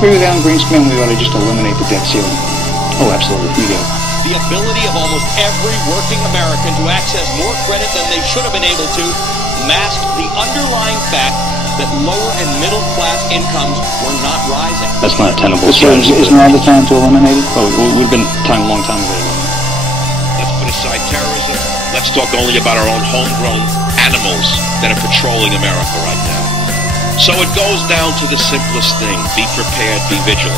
agree with Alan Greenspan. We ought to just eliminate the debt ceiling. Oh, absolutely. We do. The ability of almost every working American to access more credit than they should have been able to masked the underlying fact that lower and middle class incomes were not rising. That's not a tenable strategy. Isn't now the time to eliminate it? Oh, we've been a long time ago to eliminate it. Let's put aside terrorism. Let's talk only about our own homegrown animals that are patrolling America right now. So it goes down to the simplest thing. Be prepared, be vigilant.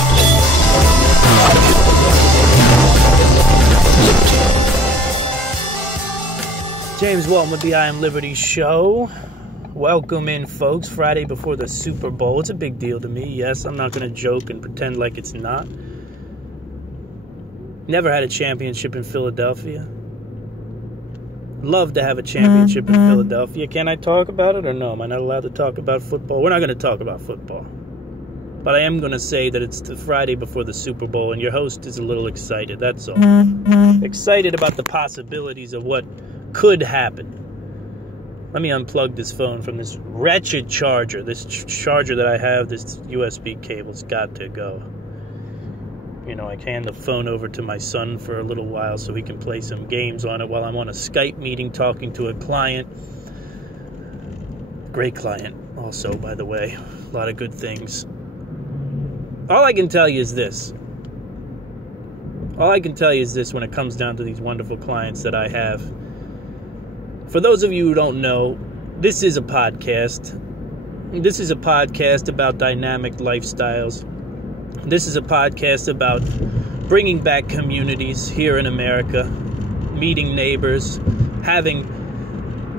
James Walton with the I Am Liberty show. Welcome in, folks. Friday before the Super Bowl. It's a big deal to me. Yes, I'm not going to joke and pretend like it's not. Never had a championship in Philadelphia. Love to have a championship in Philadelphia. Can I talk about it or no? Am I not allowed to talk about football? We're not going to talk about football. But I am going to say that it's the Friday before the Super Bowl, and your host is a little excited. That's all. Excited about the possibilities of what could happen. Let me unplug this phone from this wretched charger. This charger that I have, this USB cable's got to go. You know, I hand the phone over to my son for a little while so he can play some games on it while I'm on a Skype meeting talking to a client. Great client also, by the way. A lot of good things. All I can tell you is this. All I can tell you is this when it comes down to these wonderful clients that I have. For those of you who don't know, this is a podcast. This is a podcast about dynamic lifestyles. This is a podcast about bringing back communities here in America, meeting neighbors, having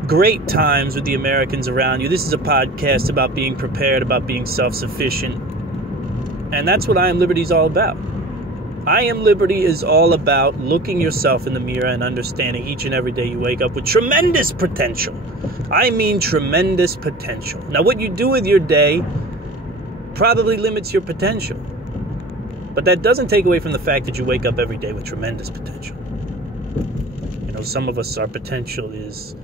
great times with the Americans around you. This is a podcast about being prepared, about being self-sufficient. And that's what I Am Liberty is all about. I Am Liberty is all about looking yourself in the mirror and understanding each and every day you wake up with tremendous potential. I mean tremendous potential. Now, what you do with your day probably limits your potential. But that doesn't take away from the fact that you wake up every day with tremendous potential. You know, some of us, our potential is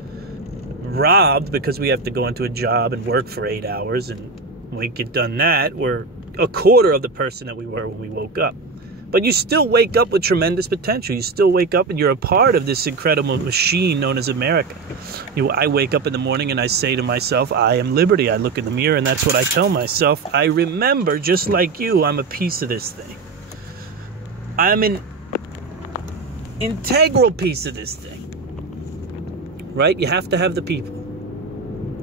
robbed because we have to go into a job and work for 8 hours. And when we get done that, we're a quarter of the person that we were when we woke up. But you still wake up with tremendous potential. You still wake up and you're a part of this incredible machine known as America. I wake up in the morning and I say to myself, I am liberty. I look in the mirror and that's what I tell myself. I remember, just like you, I'm a piece of this thing. I'm an integral piece of this thing. Right? You have to have the people.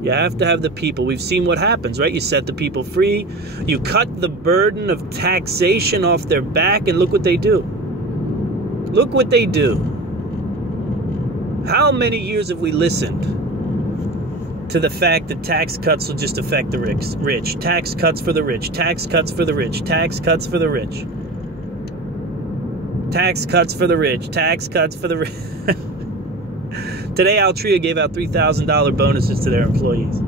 You have to have the people. We've seen what happens, right? You set the people free. You cut the burden of taxation off their back, and look what they do. Look what they do. How many years have we listened to the fact that tax cuts will just affect the rich? Tax cuts for the rich. Tax cuts for the rich. Tax cuts for the rich. Tax cuts for the rich. Tax cuts for the rich. Today, Altria gave out $3,000 bonuses to their employees.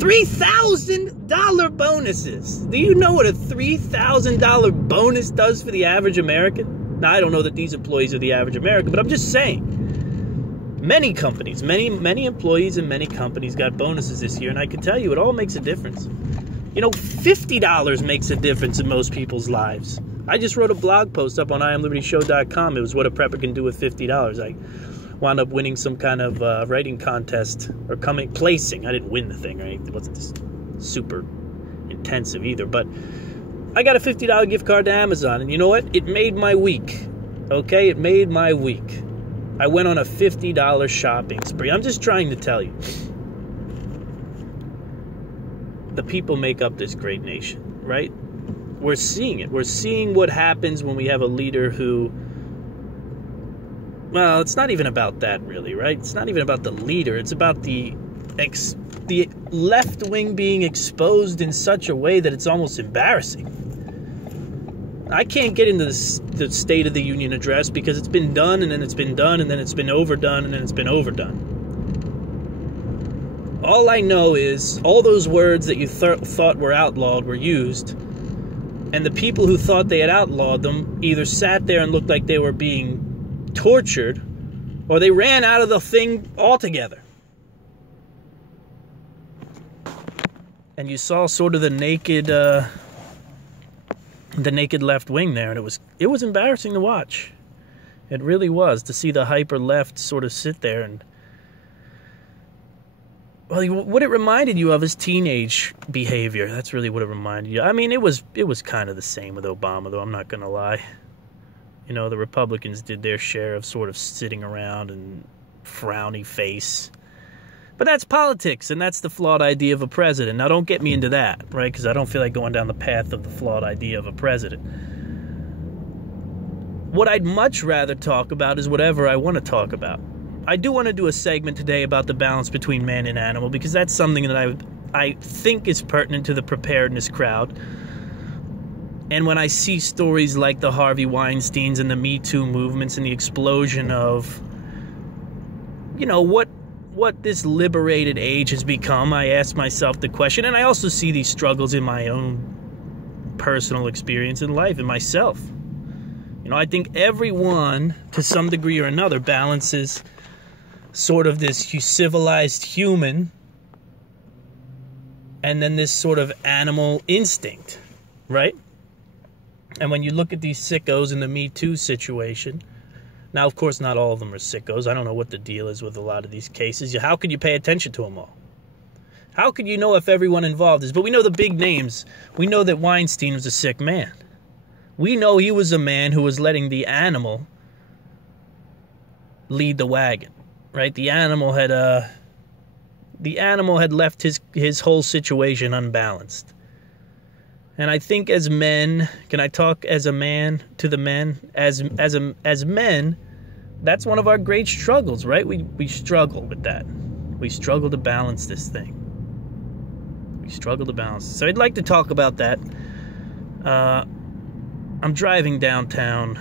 $3,000 bonuses. Do you know what a $3,000 bonus does for the average American? Now, I don't know that these employees are the average American, but I'm just saying. Many companies, many employees in many companies got bonuses this year, and I can tell you it all makes a difference. You know, $50 makes a difference in most people's lives. I just wrote a blog post up on IamLibertyShow.com. It was what a prepper can do with $50. I wound up winning some kind of writing contest or placing. I didn't win the thing, right? It wasn't this super intensive either, but I got a $50 gift card to Amazon, and you know what? It made my week. Okay, it made my week. I went on a $50 shopping spree. I'm just trying to tell you, the people make up this great nation, right? We're seeing it. We're seeing what happens when we have a leader who, well, it's not even about that really, right? It's not even about the leader. It's about the left wing being exposed in such a way that it's almost embarrassing. I can't get into the State of the Union address because it's been done, and then it's been done, and then it's been overdone, and then it's been overdone. All I know is all those words that you thought were outlawed were used, and the people who thought they had outlawed them either sat there and looked like they were being tortured, or they ran out of the thing altogether. And you saw sort of the naked the naked left wing there, and it was embarrassing to watch. It really was, to see the hyper left sort of sit there and, well, what it reminded you of is teenage behavior. That's really what it reminded you. I mean, it was kind of the same with Obama, though, I'm not going to lie. You know, the Republicans did their share of sort of sitting around and frowny face. But that's politics, and that's the flawed idea of a president. Now, don't get me into that, right? Because I don't feel like going down the path of the flawed idea of a president. What I'd much rather talk about is whatever I want to talk about. I do want to do a segment today about the balance between man and animal, because that's something that I think is pertinent to the preparedness crowd. And when I see stories like the Harvey Weinsteins and the Me Too movements and the explosion of, you know, what this liberated age has become, I ask myself the question, and I also see these struggles in my own personal experience in life, in myself. You know, I think everyone, to some degree or another, balances sort of this civilized human and then this sort of animal instinct, right? And when you look at these sickos in the Me Too situation, now, of course, not all of them are sickos. I don't know what the deal is with a lot of these cases. How could you pay attention to them all? How could you know if everyone involved is? But we know the big names. We know that Weinstein was a sick man. We know he was a man who was letting the animal lead the wagon, right? The animal had left his whole situation unbalanced. And I think as men, can I talk as a man to the men? As men, that's one of our great struggles, right? We struggle with that. We struggle to balance this thing. We struggle to balance. So I'd like to talk about that. I'm driving downtown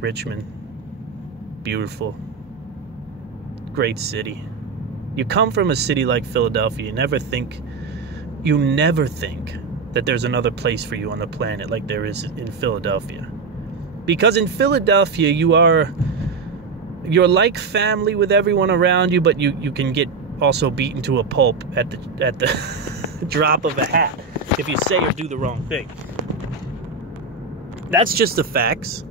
Richmond. Beautiful. Great city. You come from a city like Philadelphia, you never think that there's another place for you on the planet like there is in Philadelphia. Because in Philadelphia, you're like family with everyone around you, but you can get also beaten to a pulp at the drop of a hat if you say or do the wrong thing. That's just the facts,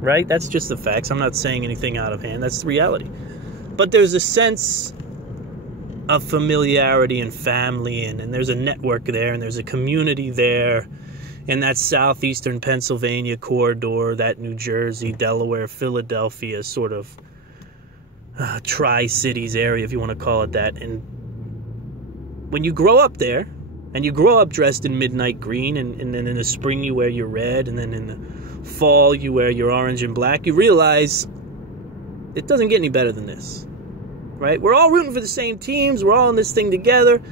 right? That's just the facts. I'm not saying anything out of hand. That's the reality. But there's a sense of familiarity and family, and there's a network there, and there's a community there in that southeastern Pennsylvania corridor, that New Jersey, Delaware, Philadelphia sort of Tri-Cities area, if you want to call it that. And when you grow up there, and you grow up dressed in midnight green, and then in the spring you wear your red, and then in the fall you wear your orange and black, you realize it doesn't get any better than this. Right? We're all rooting for the same teams. We're all in this thing together.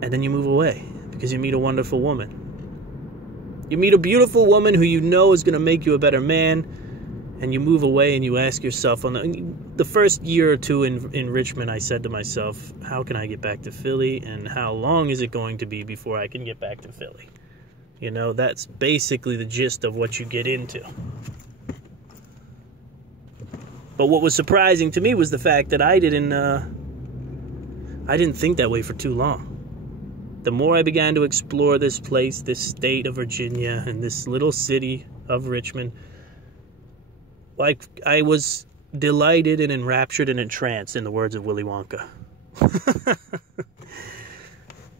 And then you move away because you meet a wonderful woman. You meet a beautiful woman who you know is going to make you a better man. And you move away and you ask yourself, on the first year or two in Richmond, I said to myself, how can I get back to Philly? And how long is it going to be before I can get back to Philly? You know, that's basically the gist of what you get into. But what was surprising to me was the fact that I didn't think that way for too long. The more I began to explore this place, this state of Virginia, and this little city of Richmond, like I was delighted and enraptured and entranced, in the words of Willy Wonka.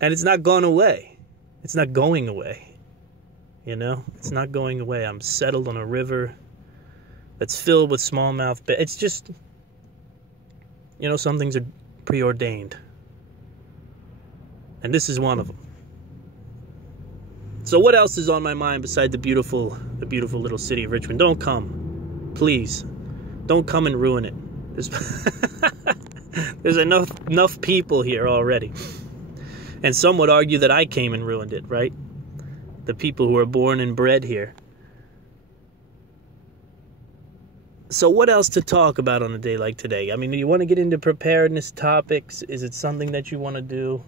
And it's not gone away. It's not going away. You know, it's not going away. I'm settled on a river that's filled with smallmouth. It's just, you know, some things are preordained. And this is one of them. So what else is on my mind beside the beautiful little city of Richmond? Don't come. Please. Don't come and ruin it. There's enough people here already. And some would argue that I came and ruined it, right? The people who are born and bred here. So what else to talk about on a day like today? I mean, do you want to get into preparedness topics? Is it something that you want to do?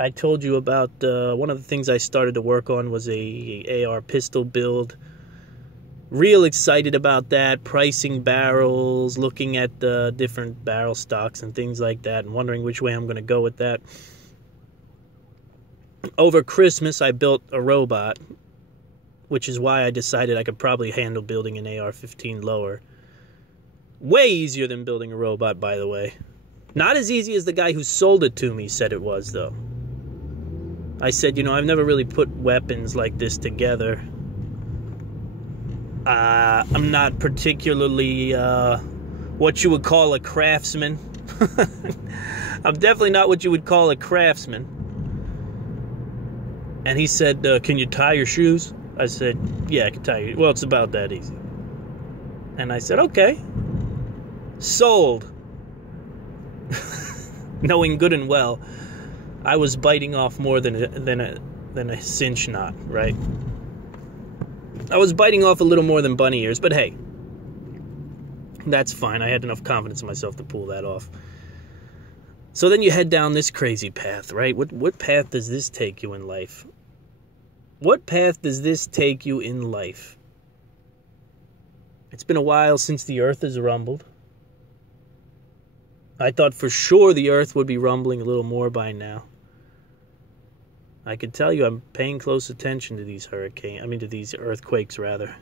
I told you about one of the things I started to work on was a AR pistol build. Real excited about that. Pricing barrels, looking at the different barrel stocks and things like that, and wondering which way I'm going to go with that. over Christmas, I built a robot, which is why I decided I could probably handle building an AR-15 lower. Way easier than building a robot, by the way. Not as easy as the guy who sold it to me said it was, though. I said, I've never really put weapons like this together. I'm not particularly what you would call a craftsman. I'm definitely not what you would call a craftsman. And he said, can you tie your shoes? I said, yeah, I can tie you. Well, it's about that easy. And I said, okay. Sold. Knowing good and well, I was biting off more than a cinch knot, right? I was biting off a little more than bunny ears, but hey, that's fine. I had enough confidence in myself to pull that off. So then you head down this crazy path, right? What path does this take you in life? What path does this take you in life? It's been a while since the earth has rumbled. I thought for sure the earth would be rumbling a little more by now. I can tell you I'm paying close attention to these to these earthquakes, rather.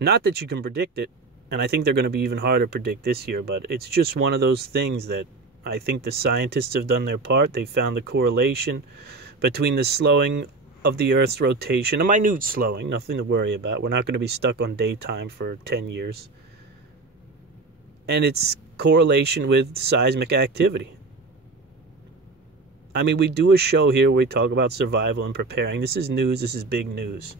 Not that you can predict it, and I think they're going to be even harder to predict this year, but it's just one of those things that I think the scientists have done their part. They found the correlation between the slowing of the Earth's rotation, a minute slowing, nothing to worry about. We're not going to be stuck on daytime for 10 years. And its correlation with seismic activity. I mean, we do a show here where we talk about survival and preparing. This is news. This is big news.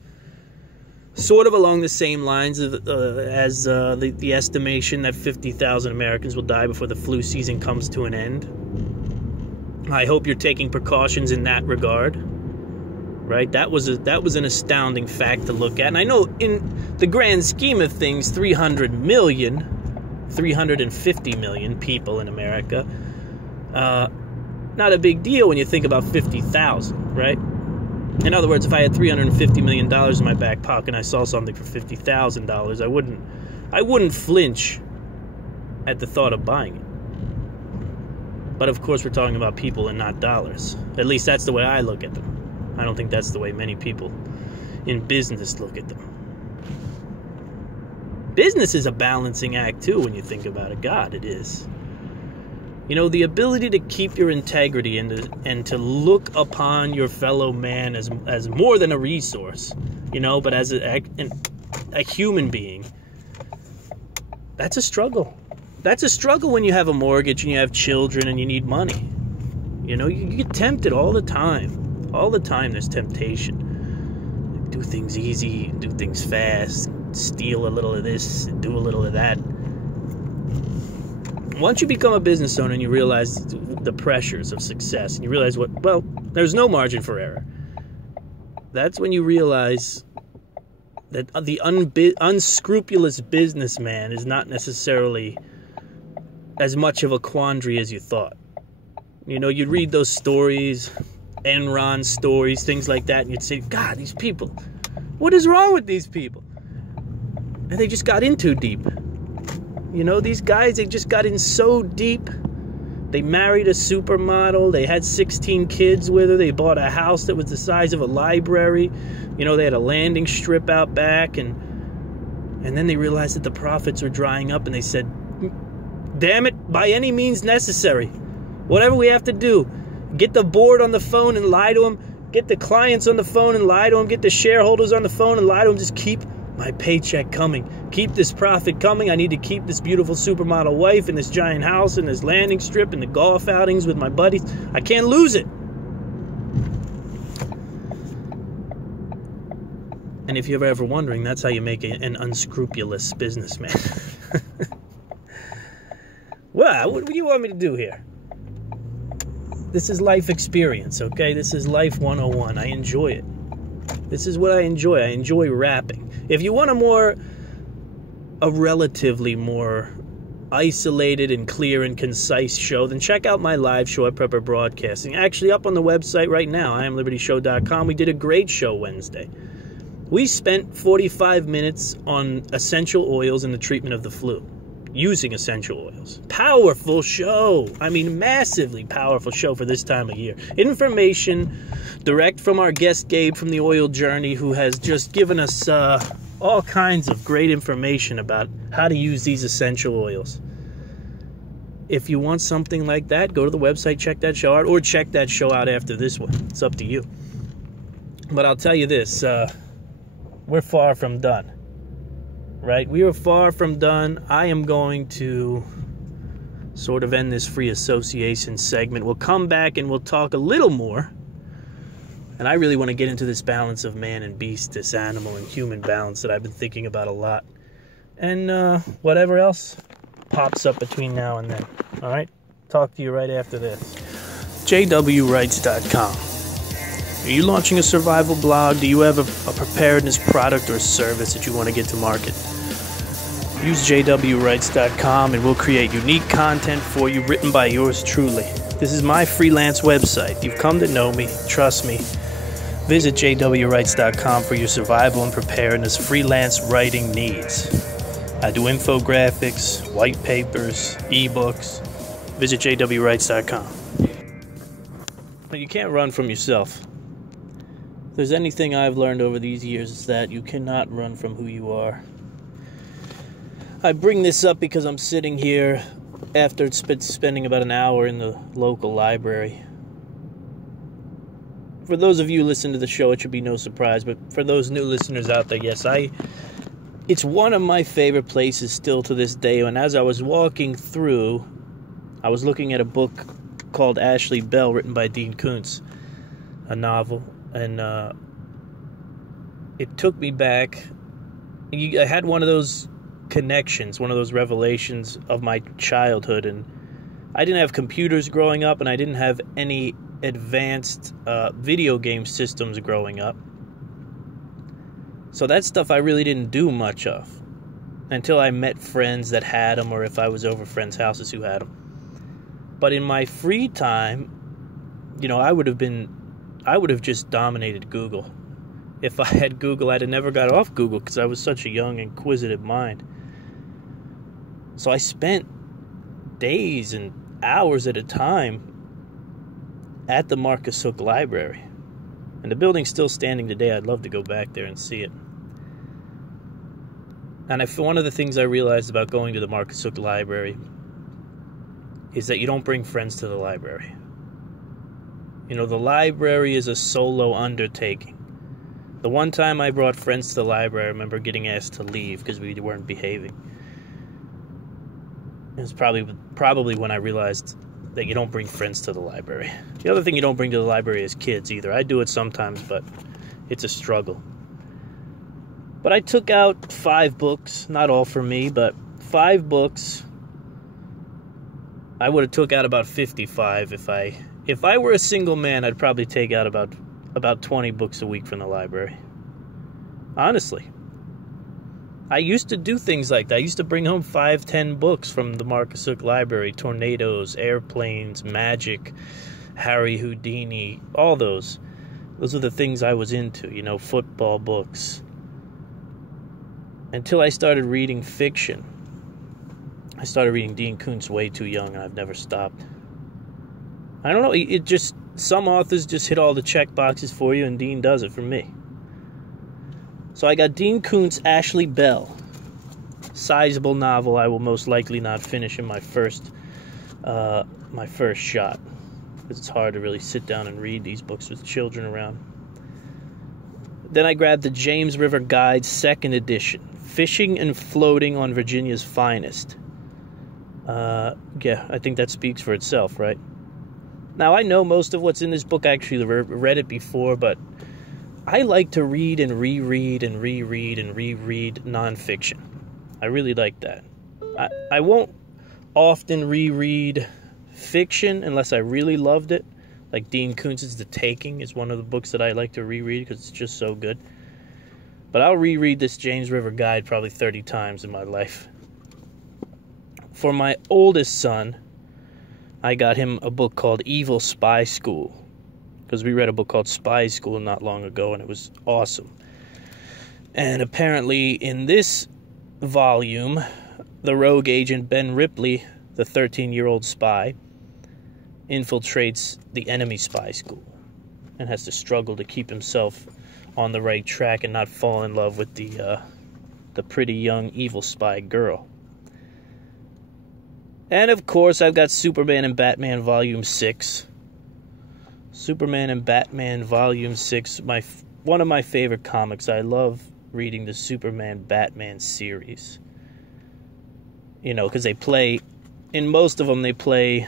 Sort of along the same lines of, as the estimation that 50,000 Americans will die before the flu season comes to an end. I hope you're taking precautions in that regard. Right? That was an astounding fact to look at. And I know in the grand scheme of things, 350 million people in America, not a big deal when you think about 50,000, right? In other words, if I had $350 million in my back pocket and I saw something for $50,000, I wouldn't flinch at the thought of buying it. But of course, we're talking about people and not dollars. At least that's the way I look at them. I don't think that's the way many people in business look at them. Business is a balancing act, too, when you think about it. God, it is. The ability to keep your integrity and to look upon your fellow man as more than a resource, but as a human being. That's a struggle. That's a struggle when you have a mortgage and you have children and you need money. You get tempted all the time. All the time there's temptation. Do things easy, do things fast, steal a little of this, do a little of that. Once you become a business owner and you realize the pressures of success, and you realize there's no margin for error. That's when you realize that the unscrupulous businessman is not necessarily as much of a quandary as you thought. You'd read those stories, Enron stories, things like that, and you'd say, God, these people, what is wrong with these people? And they just got in too deep. These guys, they just got in so deep. They married a supermodel. They had 16 kids with her. They bought a house that was the size of a library. They had a landing strip out back. And then they realized that the profits were drying up. And they said, damn it, by any means necessary. Whatever we have to do. Get the board on the phone and lie to them. Get the clients on the phone and lie to them. Get the shareholders on the phone and lie to them. Just keep my paycheck coming. Keep this profit coming. I need to keep this beautiful supermodel wife and this giant house and this landing strip and the golf outings with my buddies. I can't lose it. And if you're ever wondering, that's how you make an unscrupulous businessman. Well, what do you want me to do here? This is life experience, okay? This is life 101. I enjoy it. This is what I enjoy. I enjoy rapping. If you want a relatively more isolated and clear and concise show, then check out my live show at Prepper Broadcasting. Actually, up on the website right now, IamLibertyShow.com. We did a great show Wednesday. We spent 45 minutes on essential oils and the treatment of the flu. using essential oils. Powerful show. I mean, massively powerful show for this time of year. Information direct from our guest Gabe from the Oil Journey, who has just given us all kinds of great information about how to use these essential oils. If you want something like that, go to the website, check that show out, or check that show out after this one. It's up to you. But I'll tell you this, we're far from done. Right? We are far from done. I am going to sort of end this free association segment. We'll come back and we'll talk a little more. And I really want to get into this balance of man and beast, this animal and human balance that I've been thinking about a lot. And whatever else pops up between now and then. All right? Talk to you right after this. jwrights.com. Are you launching a survival blog? Do you have a preparedness product or service that you want to get to market? Use jwrights.com and we'll create unique content for you written by yours truly. This is my freelance website. You've come to know me. Trust me. Visit jwrights.com for your survival and preparedness freelance writing needs. I do infographics, white papers, ebooks. Visit jwrights.com. But you can't run from yourself. If there's anything I've learned over these years, it's that you cannot run from who you are. I bring this up because I'm sitting here after spending about an hour in the local library. For those of you who listen to the show, it should be no surprise, but for those new listeners out there, yes, it's one of my favorite places still to this day. And as I was walking through, I was looking at a book called Ashley Bell, written by Dean Koontz, a novel, and it took me back. I had one of those connections, one of those revelations of my childhood, and I didn't have computers growing up, and I didn't have any advanced video game systems growing up. So that stuff I really didn't do much of until I met friends that had them, or if I was over friends' houses who had them. But in my free time, you know, I would have just dominated Google. If I had Google, I'd have never got off Google because I was such a young, inquisitive mind. So I spent days and hours at a time at the Marcus Hook Library. And the building's still standing today. I'd love to go back there and see it. And one of the things I realized about going to the Marcus Hook Library is that you don't bring friends to the library. You know, the library is a solo undertaking. The one time I brought friends to the library, I remember getting asked to leave because we weren't behaving. It was probably when I realized that you don't bring friends to the library. The other thing you don't bring to the library is kids either. I do it sometimes, but it's a struggle. But I took out 5 books, not all for me, but 5 books. I would have took out about 55 if I were a single man. I'd probably take out about 20 books a week from the library. Honestly. I used to do things like that. I used to bring home 5-10 books from the Marcus Hook Library. Tornadoes, airplanes, magic, Harry Houdini, all those. Those are the things I was into, you know, football books. Until I started reading fiction. I started reading Dean Koontz way too young, and I've never stopped. I don't know, it just, some authors just hit all the check boxes for you, and Dean does it for me. So I got Dean Koontz, Ashley Bell. Sizable novel I will most likely not finish in my first shot. Because it's hard to really sit down and read these books with children around. Then I grabbed the James River Guide 2nd edition. Fishing and Floating on Virginia's Finest. Yeah, I think that speaks for itself, right? Now, I know most of what's in this book. I actually read it before, but I like to read and reread and reread and reread nonfiction. I really like that. I won't often reread fiction unless I really loved it. Like Dean Koontz's The Taking is one of the books that I like to reread because it's just so good. But I'll reread this James River Guide probably 30 times in my life. For my oldest son, I got him a book called Evil Spy School. Because we read a book called Spy School not long ago, and it was awesome. And apparently in this volume, the rogue agent Ben Ripley, the 13-year-old spy, infiltrates the enemy spy school and has to struggle to keep himself on the right track and not fall in love with the pretty young evil spy girl. And of course, I've got Superman and Batman Volume 6. Superman and Batman Volume 6, one of my favorite comics. I love reading the Superman Batman series. You know, because they play, in most of them, they play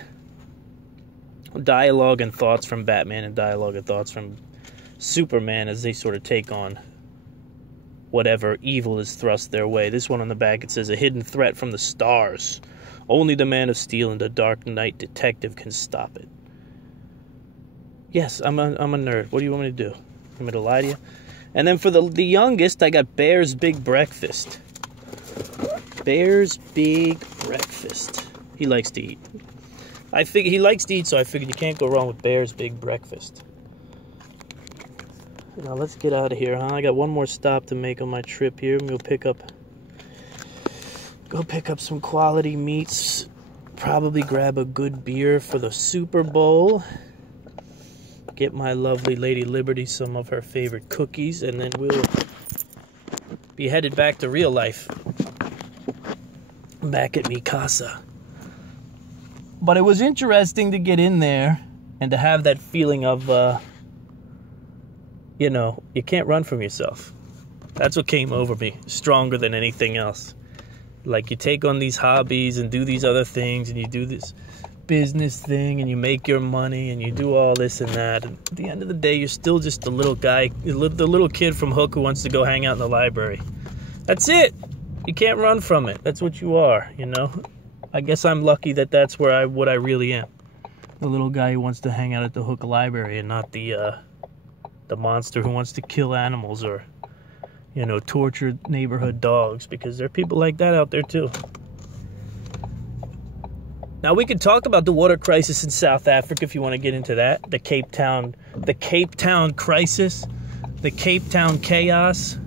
dialogue and thoughts from Batman and dialogue and thoughts from Superman as they sort of take on whatever evil is thrust their way. This one on the back, it says, a hidden threat from the stars. Only the Man of Steel and the Dark Knight detective can stop it. Yes, I'm a nerd. What do you want me to do? You want me to lie to you? And then for the youngest, I got Bear's Big Breakfast. Bear's Big Breakfast. He likes to eat. I figure he likes to eat, so I figured you can't go wrong with Bear's Big Breakfast. Now let's get out of here, huh? I got one more stop to make on my trip here. I'm gonna go pick up some quality meats. Probably grab a good beer for the Super Bowl. Get my lovely Lady Liberty some of her favorite cookies, and then we'll be headed back to real life. Back at mi casa. But it was interesting to get in there and to have that feeling of, you know, you can't run from yourself. That's what came over me, stronger than anything else. Like, you take on these hobbies and do these other things, and you do this business thing, and you make your money, and you do all this and that. And at the end of the day, you're still just the little guy, the little kid from Hook who wants to go hang out in the library. That's it. You can't run from it. That's what you are, you know? I guess I'm lucky that that's what I really am. The little guy who wants to hang out at the Hook Library and not the monster who wants to kill animals or, you know, torture neighborhood dogs, because there are people like that out there too. Now we could talk about the water crisis in South Africa if you want to get into that. The Cape Town crisis, the Cape Town chaos.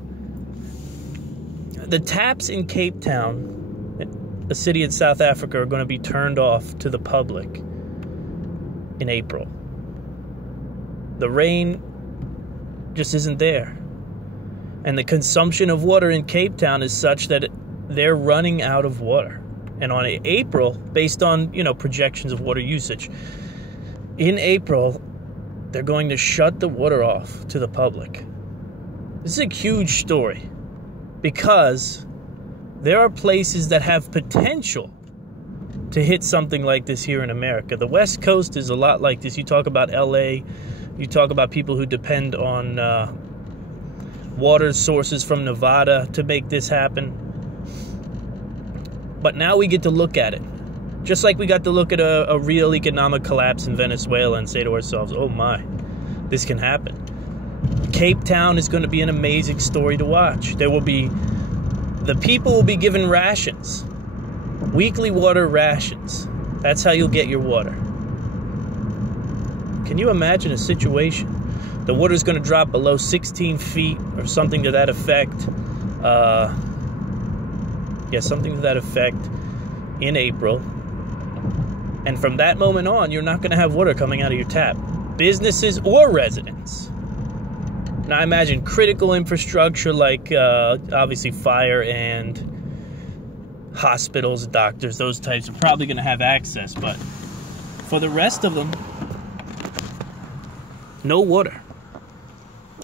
The taps in Cape Town, a city in South Africa, are going to be turned off to the public in April. The rain just isn't there. And the consumption of water in Cape Town is such that they're running out of water. And on April, based on, you know, projections of water usage, in April, they're going to shut the water off to the public. This is a huge story because there are places that have potential to hit something like this here in America. The West Coast is a lot like this. You talk about LA, you talk about people who depend on water sources from Nevada to make this happen. But now we get to look at it. Just like we got to look at a real economic collapse in Venezuela and say to ourselves, oh my, this can happen. Cape Town is going to be an amazing story to watch. The people will be given rations. Weekly water rations. That's how you'll get your water. Can you imagine a situation? The water's going to drop below 16 feet or something to that effect. Something to that effect in April. And from that moment on, you're not going to have water coming out of your tap. Businesses or residents. Now, I imagine critical infrastructure like, obviously, fire and hospitals, doctors, those types are probably going to have access. But for the rest of them, no water.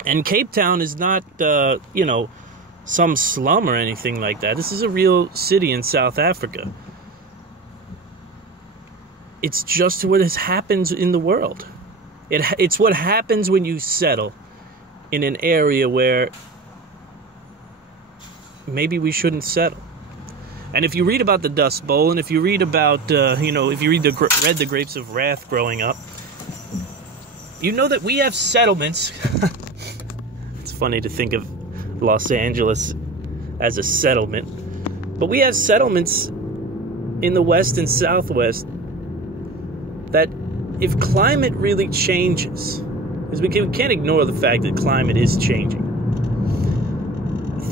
And Cape Town is not, some slum or anything like that. This is a real city in South Africa. It's just what happens in the world. It's what happens when you settle in an area where maybe we shouldn't settle. And if you read about the Dust Bowl, and if you read about, if you read the Grapes of Wrath growing up, you know that we have settlements. It's funny to think of Los Angeles as a settlement. But we have settlements in the West and Southwest that if climate really changes, because we can't ignore the fact that climate is changing.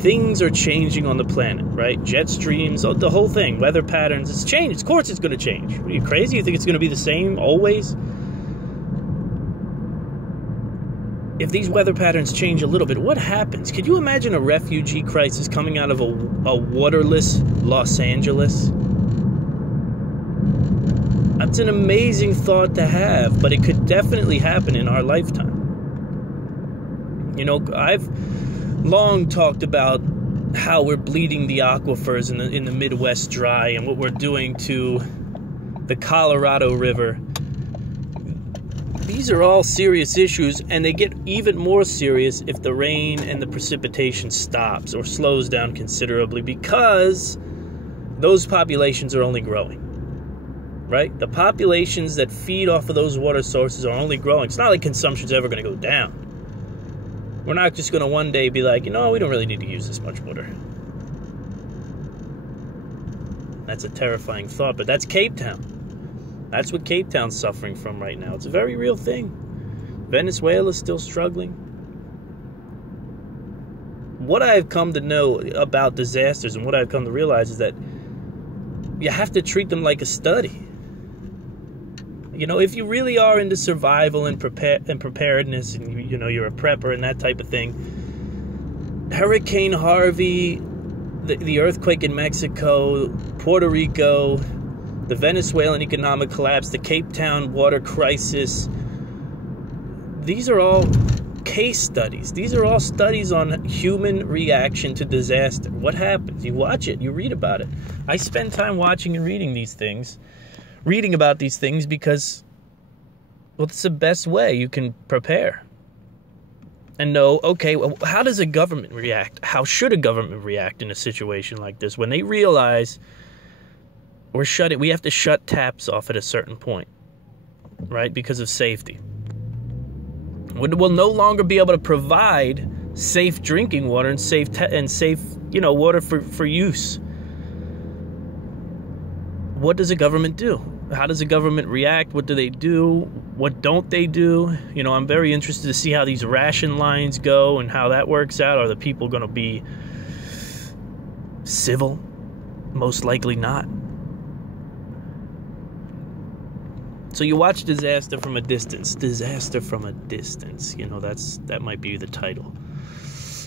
Things are changing on the planet. right? Jet streams, the whole thing, weather patterns. It's changed. Of course it's going to change. What, are you crazy? You think it's going to be the same always? If these weather patterns change a little bit, what happens? Could you imagine a refugee crisis coming out of a waterless Los Angeles? That's an amazing thought to have, but it could definitely happen in our lifetime. You know, I've long talked about how we're bleeding the aquifers in the Midwest dry and what we're doing to the Colorado River. These are all serious issues, and they get even more serious if the rain and the precipitation stops or slows down considerably, because those populations are only growing, right? The populations that feed off of those water sources are only growing. It's not like consumption's ever going to go down. We're not just going to one day be like, you know, we don't really need to use this much water. That's a terrifying thought, but that's Cape Town. That's what Cape Town's suffering from right now. It's a very real thing. Venezuela's still struggling. What I've come to know about disasters and what I've come to realize is that you have to treat them like a study. You know, if you really are into survival and preparedness, and you know you're a prepper and that type of thing, Hurricane Harvey, the earthquake in Mexico, Puerto Rico, the Venezuelan economic collapse, the Cape Town water crisis, these are all case studies. These are all studies on human reaction to disaster. What happens? You watch it, you read about it. I spend time watching and reading about these things because, well, it's the best way you can prepare. And know, okay, well, how does a government react? How should a government react in a situation like this when they realize we have to shut taps off at a certain point, right? Because of safety. We'll no longer be able to provide safe drinking water and safe, water for use. What does a government do? How does a government react? What do they do? What don't they do? You know, I'm very interested to see how these ration lines go and how that works out. Are the people going to be civil? Most likely not. So you watch Disaster from a Distance. Disaster from a Distance. You know, that might be the title.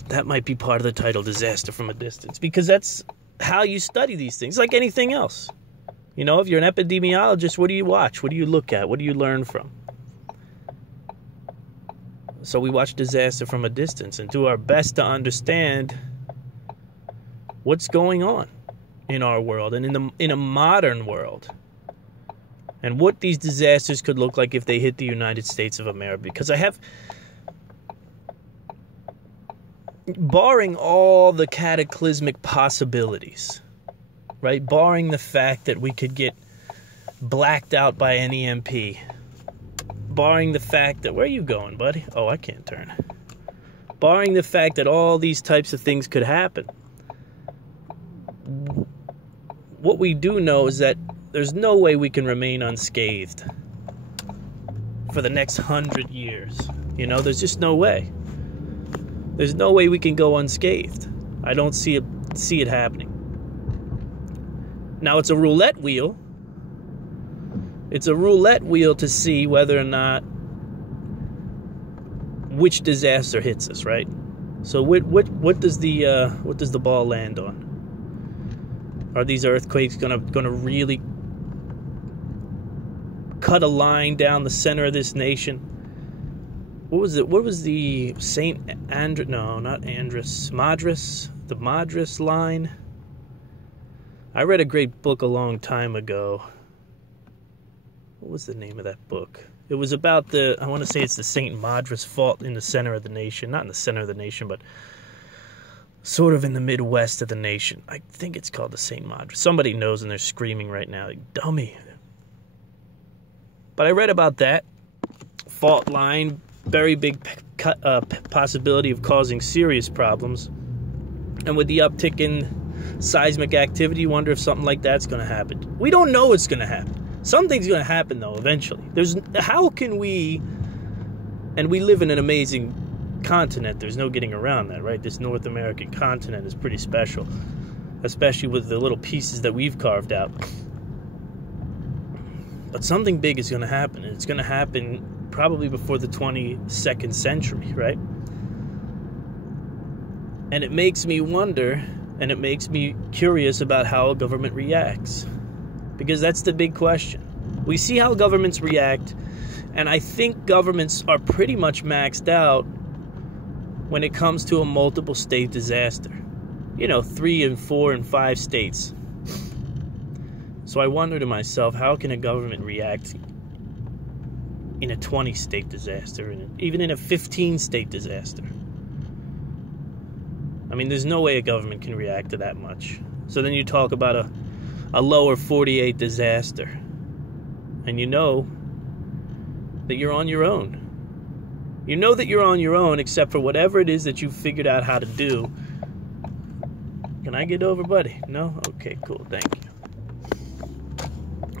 That might be part of the title, Disaster from a Distance. Because that's how you study these things, like anything else. You know, if you're an epidemiologist, what do you watch? What do you look at? What do you learn from? So we watch Disaster from a Distance and do our best to understand what's going on in our world and in a modern world. And what these disasters could look like if they hit the United States of America. Because I have, barring all the cataclysmic possibilities, right? Barring the fact that we could get blacked out by an EMP. Barring the fact that, where are you going, buddy? Oh, I can't turn. Barring the fact that all these types of things could happen. What we do know is that there's no way we can remain unscathed for the next 100 years. You know, there's just no way. There's no way we can go unscathed. I don't see it happening. Now, it's a roulette wheel. It's a roulette wheel to see whether or not which disaster hits us, right? So what does the ball land on? Are these earthquakes gonna really cut a line down the center of this nation? What was it? What was the Madras? The Madras line? I read a great book a long time ago. What was the name of that book? It was about I want to say it's the St. Madras Fault in the center of the nation. Not in the center of the nation, but sort of in the Midwest of the nation. I think it's called the St. Madras. Somebody knows and they're screaming right now, like, dummy. But I read about that fault line, very big possibility of causing serious problems. And with the uptick in seismic activity, you wonder if something like that's going to happen. We don't know what's going to happen. Something's going to happen, though, eventually. How can we, and we live in an amazing continent, there's no getting around that, right? This North American continent is pretty special. especially with the little pieces that we've carved out. But something big is going to happen, and it's going to happen probably before the 22nd century, right? And it makes me wonder, and it makes me curious about how a government reacts, because that's the big question. We see how governments react, and I think governments are pretty much maxed out when it comes to a multiple state disaster. 3 and 4 and 5 states. So I wonder to myself, how can a government react in a 20-state disaster, and even in a 15-state disaster? I mean, there's no way a government can react to that much. So then you talk about a lower 48 disaster, and you know that you're on your own. You know that you're on your own, except for whatever it is that you figured out how to do. Can I get over, buddy? No? Okay, cool. Thank you.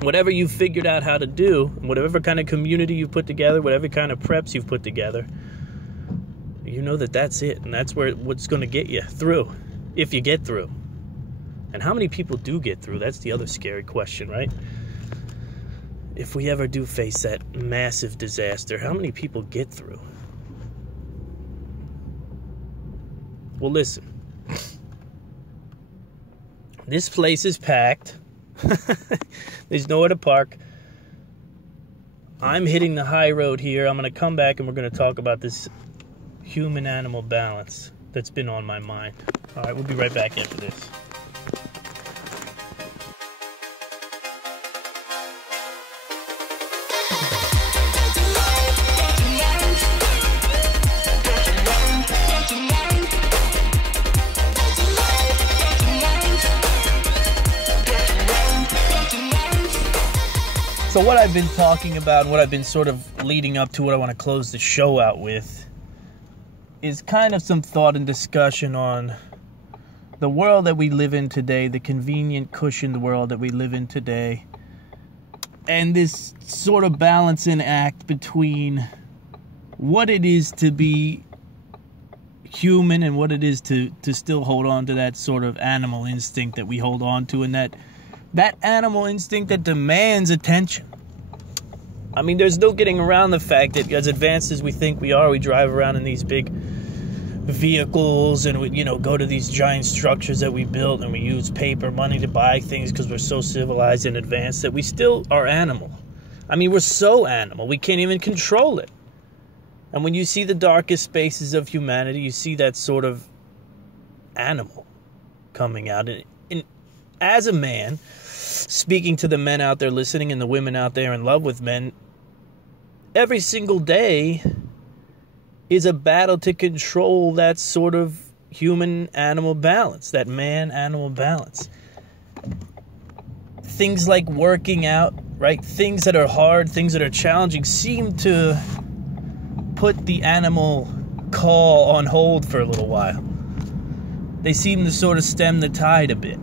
Whatever you figured out how to do, whatever kind of community you've put together, whatever kind of preps you've put together, you know that that's it. And that's what's going to get you through, if you get through. And how many people do get through? That's the other scary question, right? If we ever do face that massive disaster, how many people get through? Well, listen. This place is packed. There's nowhere to park. I'm hitting the high road here. I'm going to come back and we're going to talk about this human-animal balance that's been on my mind. All right, we'll be right back after this. So what I've been talking about, what I've been sort of leading up to, what I want to close the show out with, is kind of some thought and discussion on the world that we live in today, the convenient, cushioned world that we live in today, and this sort of balancing act between what it is to be human and what it is to still hold on to that sort of animal instinct that we hold on to, and that animal instinct that demands attention. I mean, there's no getting around the fact that as advanced as we think we are, we drive around in these big vehicles and we, go to these giant structures that we built, and we use paper money to buy things because we're so civilized and advanced that we still are animal. I mean, we're so animal, we can't even control it. And when you see the darkest spaces of humanity, you see that sort of animal coming out. And as a man, speaking to the men out there listening and the women out there in love with men, every single day is a battle to control that sort of human-animal balance, that man-animal balance. Things like working out, right? Things that are hard, things that are challenging seem to put the animal call on hold for a little while. They seem to sort of stem the tide a bit.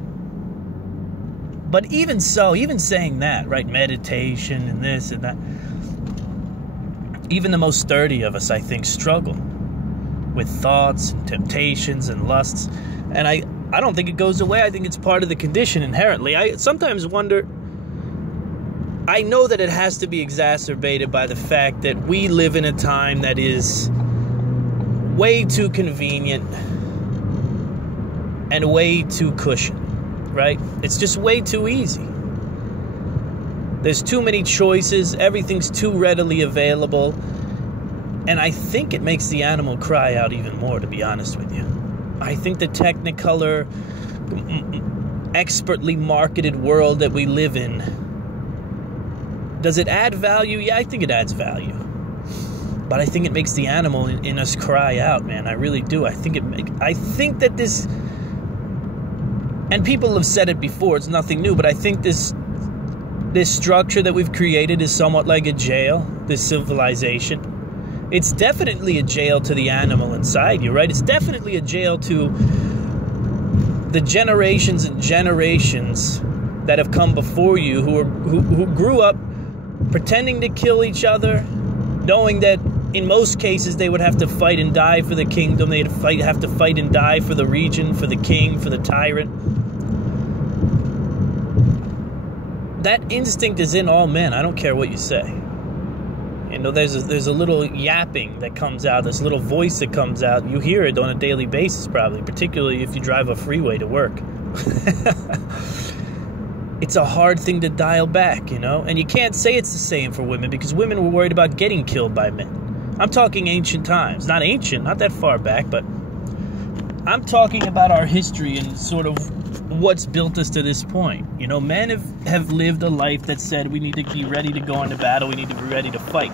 But even so, even saying that, right, meditation and this and that, even the most sturdy of us, I think, struggle with thoughts and temptations and lusts. And I don't think it goes away. I think it's part of the condition inherently. I sometimes wonder, I know that it has to be exacerbated by the fact that we live in a time that is way too convenient and way too cushioned. Right? It's just way too easy. There's too many choices. Everything's too readily available. And I think it makes the animal cry out even more, to be honest with you. I think the technicolor, expertly marketed world that we live in, does it add value? Yeah, I think it adds value. But I think it makes the animal in us cry out, man. I really do. I think that this... And people have said it before, it's nothing new, but I think this structure that we've created is somewhat like a jail, this civilization. It's definitely a jail to the animal inside you, right? It's definitely a jail to the generations and generations that have come before you who grew up pretending to kill each other, knowing that in most cases they would have to fight and die for the kingdom, they'd have to fight and die for the region, for the king, for the tyrant. that instinct is in all men. I don't care what you say. You know, there's a little yapping that comes out, this little voice that comes out. You hear it on a daily basis, probably, particularly if you drive a freeway to work. It's a hard thing to dial back, you know? And you can't say it's the same for women, because women were worried about getting killed by men. I'm talking ancient times. Not ancient, not that far back, but I'm talking about our history and sort of what's built us to this point. You know, men have lived a life that said we need to be ready to go into battle, we need to be ready to fight.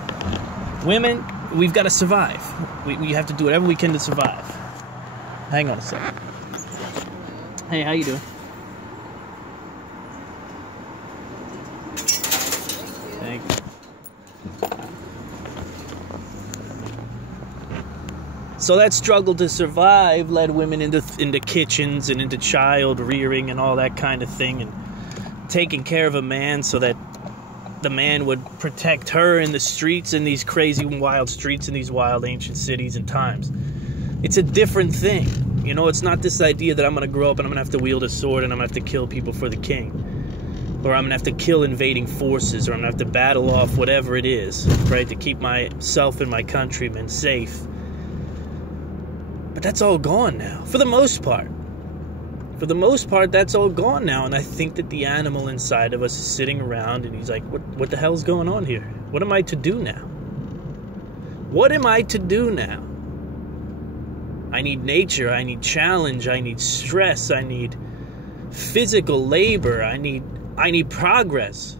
Women, we've got to survive. We have to do whatever we can to survive. Hang on a second. Hey, how you doing? Thank you. So that struggle to survive led women into kitchens and into child rearing and all that kind of thing, and taking care of a man so that the man would protect her in the streets, in these crazy wild streets, in these wild ancient cities and times. It's a different thing. You know, it's not this idea that I'm going to grow up and I'm going to have to wield a sword and I'm going to have to kill people for the king. Or I'm going to have to kill invading forces, or I'm going to have to battle off whatever it is, right, to keep myself and my countrymen safe. But that's all gone now, for the most part. For the most part, that's all gone now. And I think that the animal inside of us is sitting around and he's like, what the hell's going on here? What am I to do now? What am I to do now? I need nature, I need challenge, I need stress, I need physical labor, I need progress.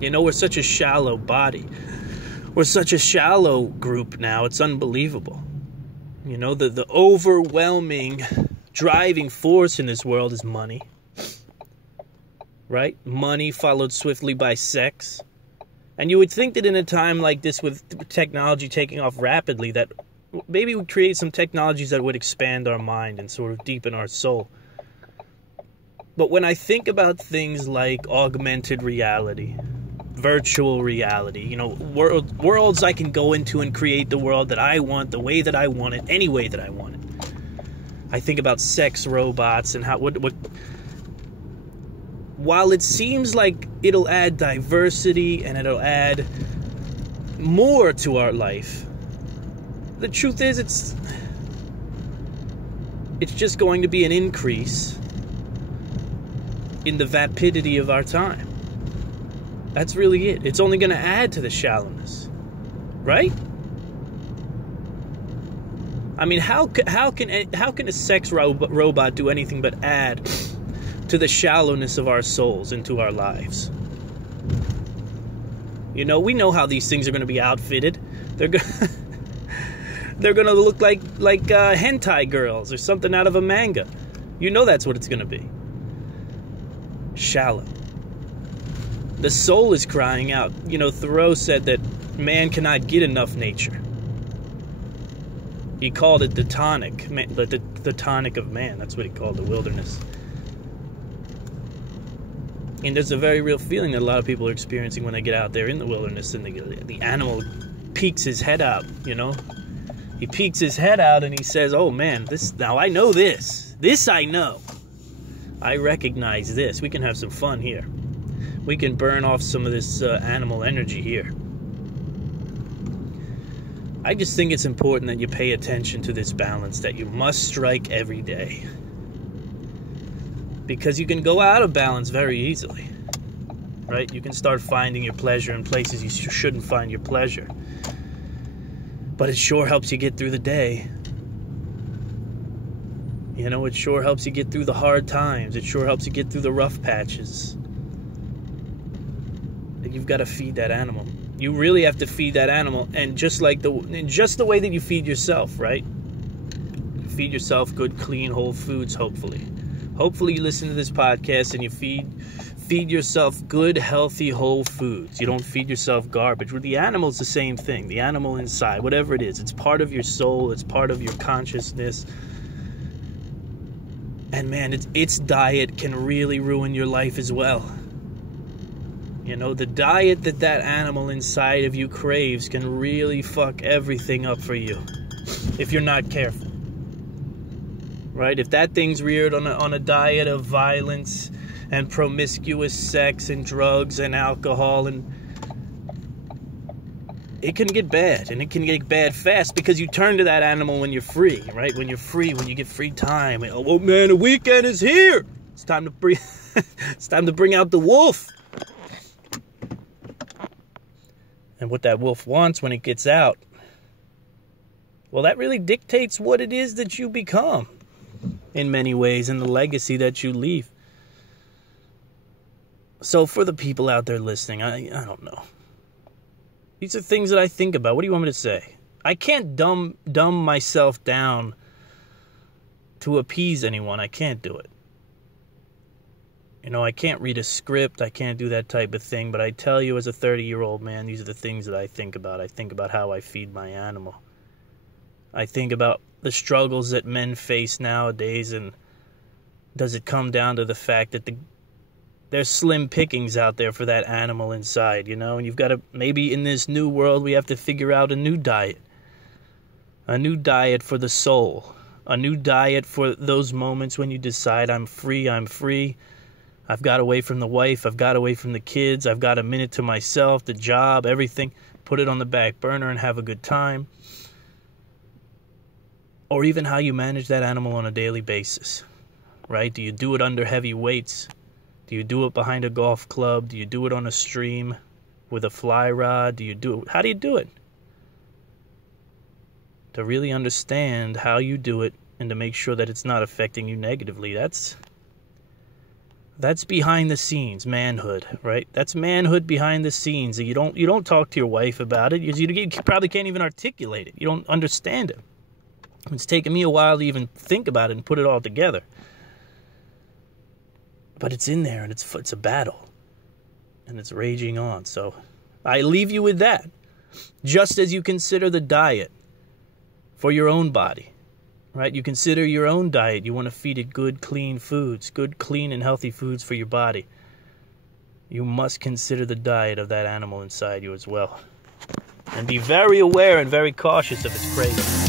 You know, we're such a shallow body. We're such a shallow group now, it's unbelievable. You know, the overwhelming driving force in this world is money. Right? Money followed swiftly by sex. And you would think that in a time like this, with technology taking off rapidly, that maybe we'd create some technologies that would expand our mind and sort of deepen our soul. But when I think about things like augmented reality, virtual reality, you know, worlds I can go into and create the world that I want, the way that I want it, any way that I want it. I think about sex robots and how while it seems like it'll add diversity and it'll add more to our life, the truth is it's just going to be an increase in the vapidity of our time. That's really it. It's only going to add to the shallowness, right? I mean, how can a sex robot do anything but add to the shallowness of our souls into our lives? You know, we know how these things are going to be outfitted. They're going to look like hentai girls or something out of a manga. You know that's what it's going to be. Shallow. The soul is crying out. You know, Thoreau said that man cannot get enough nature. He called it the tonic, the tonic of man. That's what he called the wilderness. And there's a very real feeling that a lot of people are experiencing when they get out there in the wilderness, and the animal peeks his head out, you know. He peeks his head out and he says, oh man, now I know this. This I know. I recognize this. We can have some fun here. We can burn off some of this animal energy here. I just think it's important that you pay attention to this balance that you must strike every day. Because you can go out of balance very easily. Right? You can start finding your pleasure in places you shouldn't find your pleasure. But it sure helps you get through the day. You know, it sure helps you get through the hard times. It sure helps you get through the rough patches. You've got to feed that animal. You really have to feed that animal, and just the way that you feed yourself, right? You feed yourself good, clean, whole foods, hopefully. Hopefully you listen to this podcast and you feed yourself good, healthy, whole foods. You don't feed yourself garbage. With the animal's the same thing. The animal inside, whatever it is, it's part of your soul, it's part of your consciousness. And man, its diet can really ruin your life as well. You know, the diet that animal inside of you craves can really fuck everything up for you if you're not careful. Right? If that thing's reared on a diet of violence and promiscuous sex and drugs and alcohol, and it can get bad, and it can get bad fast because you turn to that animal when you're free, right? When you're free, when you get free time. Oh man, the weekend is here. It's time to bring it's time to bring out the wolf. And what that wolf wants when it gets out, well, that really dictates what it is that you become in many ways, and the legacy that you leave. So for the people out there listening, I don't know. These are things that I think about. What do you want me to say? I can't dumb myself down to appease anyone. I can't do it. You know, I can't read a script. I can't do that type of thing. But I tell you, as a 30-year-old man, these are the things that I think about. I think about how I feed my animal. I think about the struggles that men face nowadays, and does it come down to the fact that there's slim pickings out there for that animal inside, you know? And you've got to, maybe in this new world, we have to figure out a new diet. A new diet for the soul. A new diet for those moments when you decide, I'm free, I'm free. I've got away from the wife, I've got away from the kids, I've got a minute to myself, the job, everything. Put it on the back burner and have a good time. Or even how you manage that animal on a daily basis, right? Do you do it under heavy weights? Do you do it behind a golf club? Do you do it on a stream with a fly rod? How do you do it? To really understand how you do it and to make sure that it's not affecting you negatively. That's behind the scenes, manhood, right? That's manhood behind the scenes. You don't talk to your wife about it. You probably can't even articulate it. You don't understand it. It's taken me a while to even think about it and put it all together. But it's in there, and it's a battle, and it's raging on. So I leave you with that. Just as you consider the diet for your own body, right? You consider your own diet. You want to feed it good, clean foods, good, clean, and healthy foods for your body. You must consider the diet of that animal inside you as well. And be very aware and very cautious of its cravings.